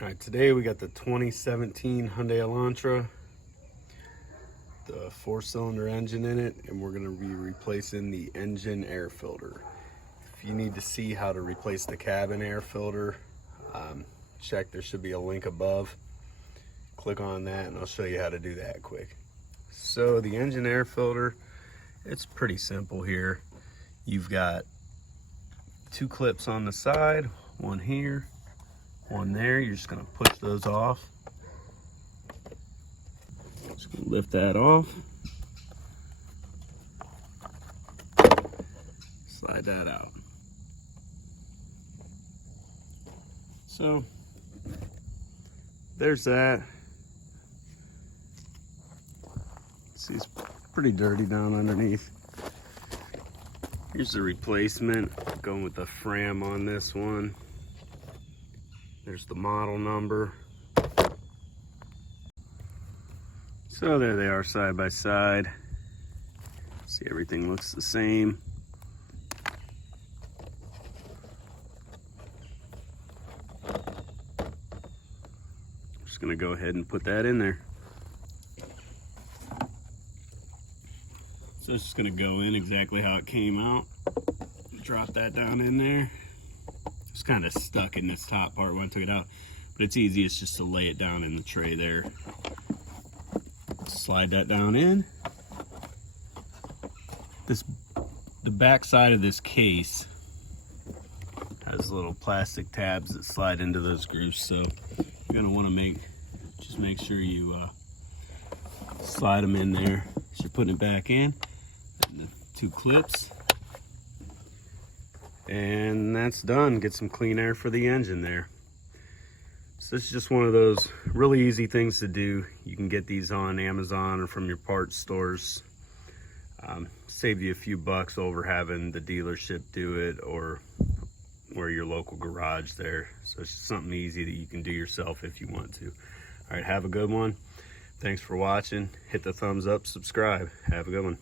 All right, today we got the 2017 Hyundai Elantra, the 4-cylinder engine in it, and we're gonna be replacing the engine air filter. If you need to see how to replace the cabin air filter, check, there should be a link above. Click on that and I'll show you how to do that quick. So the engine air filter, it's pretty simple here. You've got 2 clips on the side, one here, one there. You're just gonna push those off. Just gonna lift that off. Slide that out. So there's that. See, it's pretty dirty down underneath. Here's the replacement, going with the Fram on this one. There's the model number. So there they are side by side. See, everything looks the same. Just gonna go ahead and put that in there. So it's just gonna go in exactly how it came out. Drop that down in there. It's kind of stuck in this top part when I took it out, but it's easy. It's just to lay it down in the tray there. Slide that down in. The back side of this case has little plastic tabs that slide into those grooves, so you're gonna want to make sure you slide them in there as you're putting it back in. And the 2 clips, and that's done. Get some clean air for the engine there. So this is just one of those really easy things to do. You can get these on Amazon or from your parts stores. Save you a few bucks over having the dealership do it or your local garage there. So it's just something easy that you can do yourself if you want to. All right, have a good one. Thanks for watching. Hit the thumbs up, subscribe. Have a good one.